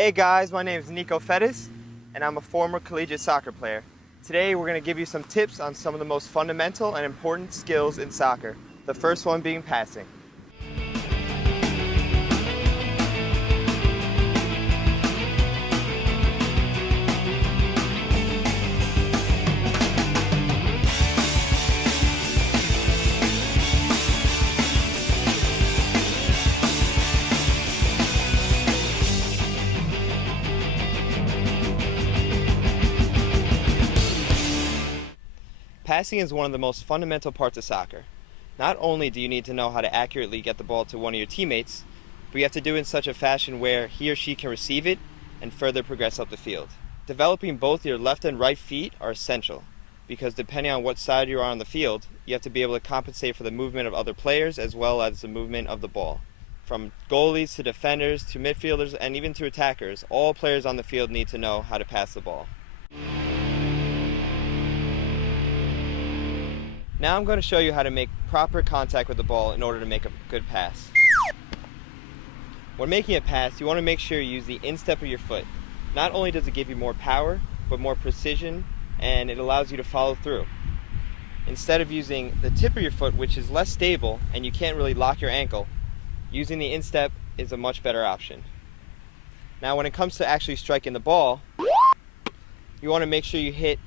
Hey guys, my name is Nico and I'm a former collegiate soccer player. Today we're going to give you some tips on some of the most fundamental and important skills in soccer. The first one being passing. Passing is one of the most fundamental parts of soccer. Not only do you need to know how to accurately get the ball to one of your teammates, but you have to do it in such a fashion where he or she can receive it and further progress up the field. Developing both your left and right feet are essential, because depending on what side you are on the field, you have to be able to compensate for the movement of other players as well as the movement of the ball. From goalies to defenders to midfielders and even to attackers, all players on the field need to know how to pass the ball. Now I'm going to show you how to make proper contact with the ball in order to make a good pass. When making a pass, you want to make sure you use the instep of your foot. Not only does it give you more power, but more precision, and it allows you to follow through. Instead of using the tip of your foot, which is less stable and you can't really lock your ankle, using the instep is a much better option. Now when it comes to actually striking the ball, you want to make sure you hit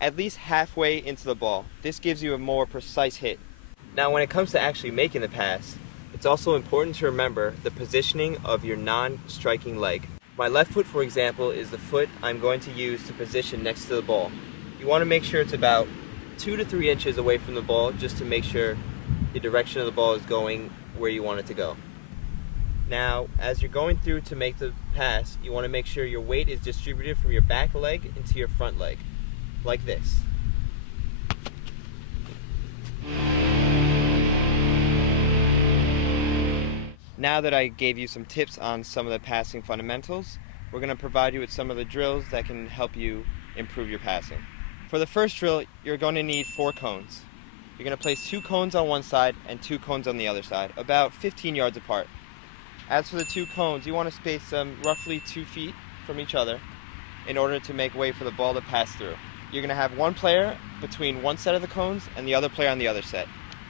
at least halfway into the ball. This gives you a more precise hit. Now when it comes to actually making the pass, it's also important to remember the positioning of your non-striking leg. My left foot, for example, is the foot I'm going to use to position next to the ball. You want to make sure it's about 2 to 3 inches away from the ball just to make sure the direction of the ball is going where you want it to go. Now, as you're going through to make the pass, you want to make sure your weight is distributed from your back leg into your front leg, like this. Now that I gave you some tips on some of the passing fundamentals, we're going to provide you with some of the drills that can help you improve your passing. For the first drill, you're going to need 4 cones. You're going to place 2 cones on one side and 2 cones on the other side, about 15 yards apart. As for the 2 cones, you want to space them roughly 2 feet from each other in order to make way for the ball to pass through. You're going to have one player between one set of the cones and the other player on the other set.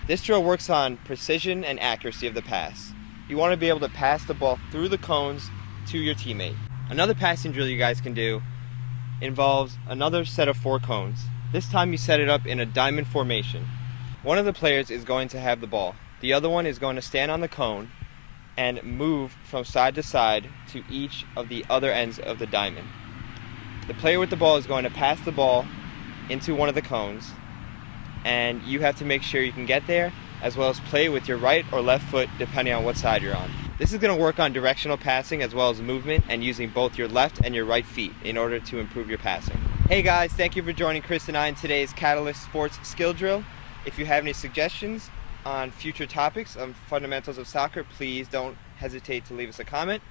This drill works on precision and accuracy of the pass. You want to be able to pass the ball through the cones to your teammate. Another passing drill you guys can do involves another set of 4 cones. This time you set it up in a diamond formation. One of the players is going to have the ball. The other one is going to stand on the cone and move from side to side to each of the other ends of the diamond. The player with the ball is going to pass the ball into one of the cones, and you have to make sure you can get there, as well as play with your right or left foot depending on what side you're on. This is going to work on directional passing as well as movement and using both your left and your right feet in order to improve your passing. Hey guys, thank you for joining Chris and I in today's Catalyst Sports Skill Drill. If you have any suggestions on future topics of fundamentals of soccer, please don't hesitate to leave us a comment.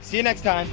See you next time.